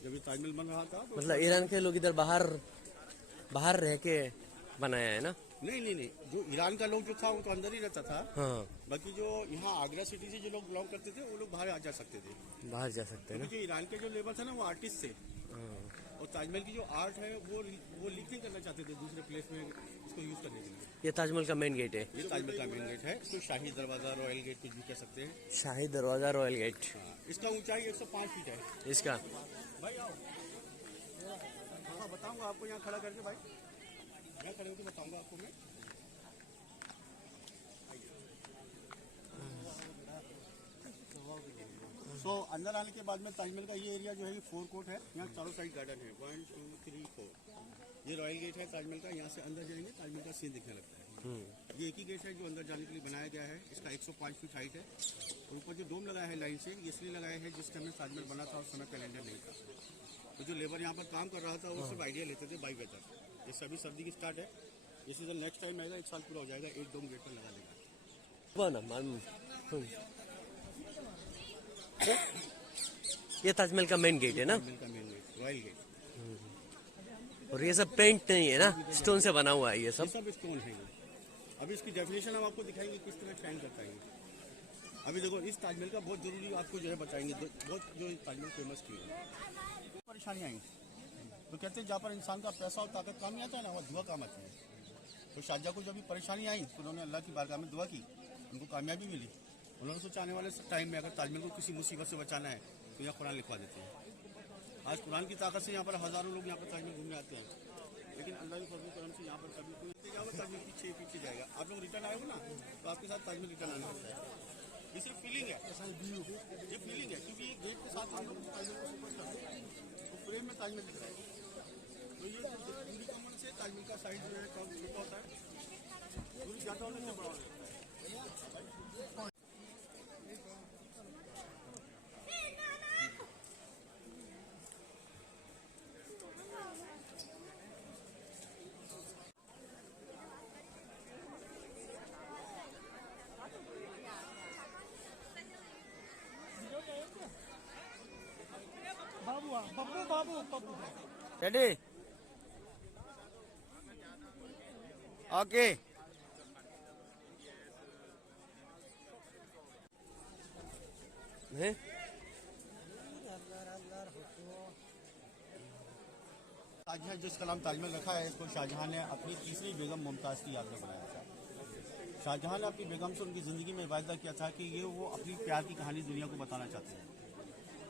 जब ये ताजमहल बन रहा था तो मतलब ईरान के लोग इधर बाहर बाहर रह के बनाया है ना। नहीं, जो ईरान का लोग जो था वो तो अंदर ही रहता था। हाँ, बाकी जो यहाँ आगरा सिटी से जो लोग बिलोंग करते थे वो लोग बाहर आ जा सकते थे, बाहर जा सकते हैं क्योंकि जो ईरान के जो लेबर थे ना वो आर्टिस्ट थे, ना। हाँ। और ताजमहल की जो आर्ट है वो लीक नहीं करना चाहते थे दूसरे प्लेस में इसको यूज करने के लिए। ये ताजमहल का मेन गेट है। ये ताजमहल का मेन गेट है, इसको शाही दरवाजा, रॉयल गेट कुछ भी कह सकते हैं। शाही दरवाजा, रॉयल गेट। हाँ, इसका ऊंचाई 105 फीट है। इसका भाई आओ, हाँ बताऊंगा आपको, यहाँ खड़ा करके भाई, यहाँ खड़े होकर बताऊंगा आपको मैं। सो अंदर आने के बाद में ताजमहल का ये एरिया जो है ये 4 कोर्ट है, यहाँ चारों साइड गार्डन है, 1 2 3 4। ये रॉयल गेट है ताजमहल का, यहाँ से अंदर जाएंगे ताजमहल का सीन दिखने लगता है। ये एक ही गेट है जो अंदर जाने के लिए बनाया गया है। इसका 105 फीट हाइट है, और ऊपर जो डोम लगाया है लाइन से, ये इसलिए लगाया है जिस टाइम में ताजमहल बना था उस समय कैलेंडर नहीं था, तो जो लेबर यहाँ पर काम कर रहा था वो सिर्फ आइडिया लेते थे बाई वेदर। जैसे अभी सर्दी की स्टार्ट है, ये सीजन नेक्स्ट टाइम आएगा, 1 साल पूरा हो जाएगा, एक डोम गेट पर लगा देगा। ये ताजमहल का मेन गेट है ना। ताजमहल का मेन गेट, रॉयल गेट। और ये सब पेंट नहीं है ना, स्टोन से बना हुआ है ये सब। सब स्टोन है ये। अभी इसकी डेफिनेशन हम आपको दिखाएंगे किस तरह शाइन करता है ये। अभी देखो इस ताजमहल का बहुत जरूरी आपको जो है बताएंगे, बहुत जो ताजमहल फेमस की है। परेशानियाँ आई तो कहते हैं जहाँ पर इंसान का पैसा और ताकत काम नहीं आता है ना, वहाँ दुआ काम आती है। तो शाहजहाँ को जब भी परेशानी आई तो उन्होंने अल्लाह की बारगाह में दुआ की, उनको कामयाबी मिली। उन्होंने सोचा आने वाले टाइम में अगर ताजमहल को किसी मुसीबत से बचाना है तो यहाँ कुरान लिखवा देते हैं। आज कुरान की ताकत से यहाँ पर हज़ारों लोग यहाँ पर ताजमहल घूमने आते हैं, लेकिन अल्लाह के फजल करम से यहाँ पर कभी कोई ताजमहल पीछे जाएगा। आप लोग रिटर्न आए हो ना, तो आपके साथ ताजमहल रिटर्न आना होता है। ये सिर्फ फीलिंग है, ये फीलिंग है, क्योंकि ये गेट के साथ हम लोग ताजमहल को फोकस करते हैं, तो फ्रेम में ताजमहल दिख रहा है। तो ये दूरी का मन से ताजमहल का साइज जो है कम छोटा होता है, दूरी ज़्यादा होने से बड़ा होता है। Ready, okay. ताजमहल जिसका नाम ताजमहल रखा है, इसको शाहजहां ने अपनी तीसरी बेगम मुमताज़ की याद में बनाया था। शाहजहां ने अपनी बेगम से उनकी ज़िंदगी में वायदा किया था कि ये वो अपनी प्यार की कहानी दुनिया को बताना चाहते हैं।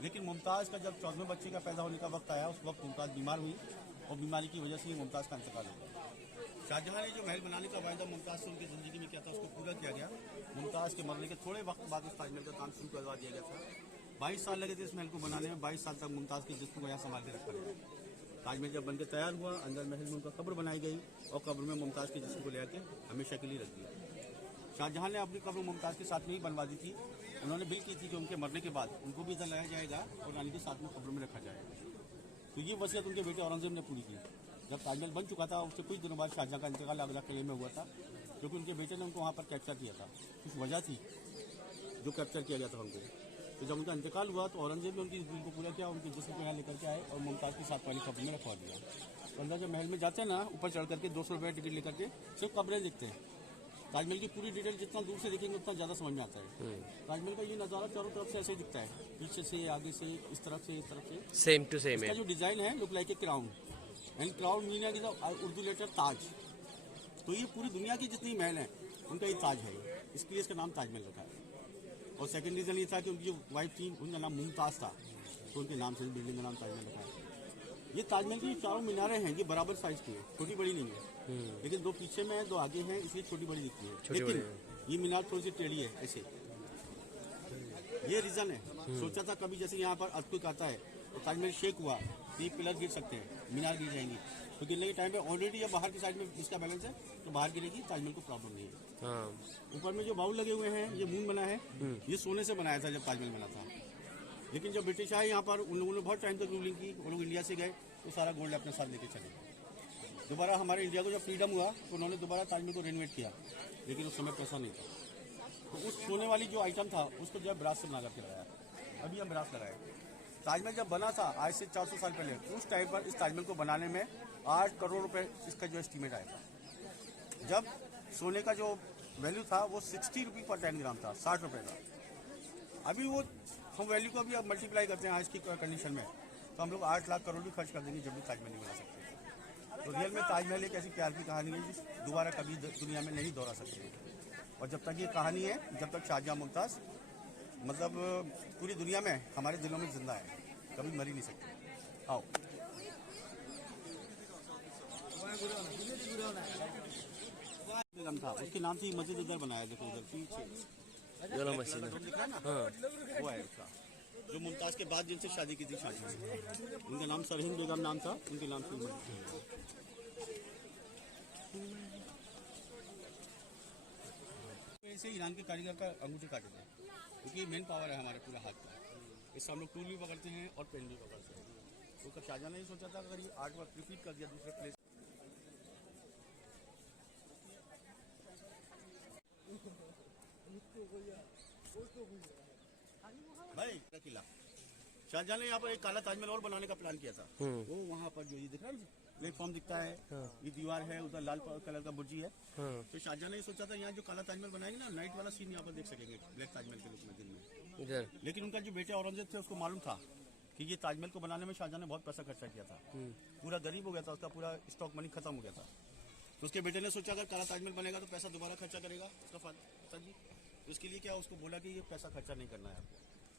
लेकिन मुमताज़ का जब 14वें बच्चे का पैदा होने का वक्त आया, उस वक्त मुमताज़ बीमार हुई, और बीमारी की वजह से ही मुमताज़ का इंतकाल हो गया। शाहजहां ने जो महल बनाने का वायदा मुमताज़ से उनकी ज़िंदगी में किया था, उसको पूरा किया गया। मुमताज़ के मरने के थोड़े वक्त बाद उस ताजमहल का काम शुरू करवा दिया गया था। 22 साल लगे थे इस महल को बनाने में। 22 साल तक मुमताज़ की जिस्म को यहाँ संभाल के रखा गया। ताजमहल जब बनकर तैयार हुआ, अंदर महल में उनका कब्र बनाई गई, और कब्र में मुमताज़ की जिस्म को ले आके हमेशा के लिए रख दिया। शाहजहां ने अपनी कब्र मुमताज़ के साथ में ही बनवा दी थी। उन्होंने बिल की थी कि उनके मरने के बाद उनको भी इधर लाया जाएगा और रानी के साथ में कब्र में रखा जाएगा। तो ये वसीयत उनके बेटे औरंगजेब ने पूरी की। जब ताजमहल बन चुका था, उससे कुछ दिनों बाद शाहजहां का इंतकाल आगरा किले में हुआ था, क्योंकि उनके बेटे ने उनको वहाँ पर कैप्चर किया था। कुछ वजह थी जो कैप्चर किया गया था उनको। तो जब उनका इंतकाल हुआ तो औरंगजेब ने उनकी दिल को पूरा किया, उनके जिस्म को यहाँ लेकर के आए और मुमताज़ के साथ वाली कब्र में रखवा दिया। तो अंदर जब महल में जाते हैं ना, ऊपर चढ़ करके 200 रुपये टिकट लेकर के सिर्फ कब्रें दिखते हैं। ताजमहल की पूरी डिटेल जितना दूर से देखेंगे उतना ज़्यादा समझ में आता है। ताजमहल का ये नज़ारा चारों तरफ से ऐसे ही दिखता है, पीछे से, आगे से, इस तरफ से, इस तरफ से, सेम टू सेम है। जो डिज़ाइन है look like a crown, and crown meaning is Urdu letter taj. तो ये पूरी दुनिया की जितनी महल हैं उनका ये ताज है, इसलिए इसका नाम ताजमहल रखा है। और सेकंड रीज़न ये था कि उनकी जो वाइफ थी उनका नाम मुमताज़ था, तो उनके नाम से बिल्डिंग का नाम ताजमहल रखा है। ये ताजमहल की चारों मीनारें हैं, ये बराबर साइज की है, छोटी बड़ी नहीं है। लेकिन 2 पीछे में है, 2 आगे हैं, इसलिए छोटी बड़ी दिखती है। लेकिन ये मीनार थोड़ी सी टेढ़ी है ऐसे, ये रीज़न है। सोचा था कभी जैसे यहाँ पर अर्थक्वेक आता है तो ताजमहल शेक हुआ तो ये पिलर गिर सकते हैं, मीनार गिर जाएंगी। तो गिरने के टाइम पे ऑलरेडी ये बाहर की साइड में इसका बैलेंस है, तो बाहर गिरेगी, ताजमहल को प्रॉब्लम नहीं है। ऊपर में जो बाउल लगे हुए हैं, ये मून बना है, ये सोने से बनाया था जब ताजमहल बना था। लेकिन जब ब्रिटिश आए यहाँ पर, उन लोगों ने बहुत टाइम तक रूलिंग की, वो लोग इंडिया से गए तो सारा गोल्ड अपने साथ लेके चले। दोबारा हमारे इंडिया को जब फ्रीडम हुआ तो उन्होंने दोबारा ताजमहल को रेनोवेट किया, लेकिन उस समय पैसा नहीं था। तो उस सोने वाली जो आइटम था उसको जब ब्रास से बना करके लगाया, अभी हम ब्रास लगाए। ताजमहल जब बना था आज से 400 साल पहले, उस टाइम पर इस ताजमहल को बनाने में 8 करोड़ रुपए इसका जो एस्टीमेट आया था। जब सोने का जो वैल्यू था वो 60 रुपये पर 10 ग्राम था, 60 रुपये का। अभी वो हम वैल्यू को भी अब मल्टीप्लाई करते हैं आज की कंडीशन में, तो हम लोग 8 लाख करोड़ भी खर्च कर देंगे जब भी ताजमहल नहीं बना सकते। तो रियल में ताजमहल एक ऐसी प्यार की कहानी है जिस दोबारा कभी दुनिया में नहीं दोहरा सकते। और जब तक ये कहानी है, जब तक शाहजहां मुमताज़ मतलब पूरी दुनिया में हमारे दिलों में जिंदा है, कभी मर ही नहीं सकती। आओ बेगम था, उसके नाम से ही मस्जिद इधर बनाया, देखो उधर पीछे दोनों मशीन दिख रहा है ना, हाँ वो है उसका, जो मुमताज़ के बाद जिनसे शादी की थी शाहजहां, उनका नाम सरहिंद बेगम नाम था, उनके नाम से ऐसे ईरान के कारीगर का अंगूठे काटे थे, क्योंकि मेन पावर है हमारे पूरा हाथ का। इससे हम लोग टूल भी पकड़ते हैं और पेन भी पकड़ते हैं। तो कब शाहजहां ने सोचा था अगर ये आर्ट वर्क रिपीट कर दिया दूसरे प्लेस भाई किला शाहजहां ने यहाँ पर एक काला ताजमहल और बनाने का प्लान किया था। वो वहाँ पर जो ये दिख रहा है प्लेटफॉर्म दिखता है, ये दीवार है, उधर लाल कलर का बुर्जी है। तो शाहजहां ने सोचा था यहाँ जो काला ताजमहल बनाएंगे ना, नाइट वाला सीन यहाँ पर देख सकेंगे ब्लैक ताजमहल के रूप में दिन में। इधर लेकिन उनका जो बेटे औरंगजेब थे उसको मालूम था कि ये ताजमहल को बनाने में शाहजहां ने बहुत पैसा खर्चा किया था, पूरा गरीब हो गया था, उसका पूरा स्टॉक मनी खत्म हो गया था। तो उसके बेटे ने सोचा अगर काला ताजमहल बनेगा तो पैसा दोबारा खर्चा करेगा उसका फादर जी। तो उसके लिए क्या उसको बोला कि ये पैसा खर्चा नहीं करना है आपको,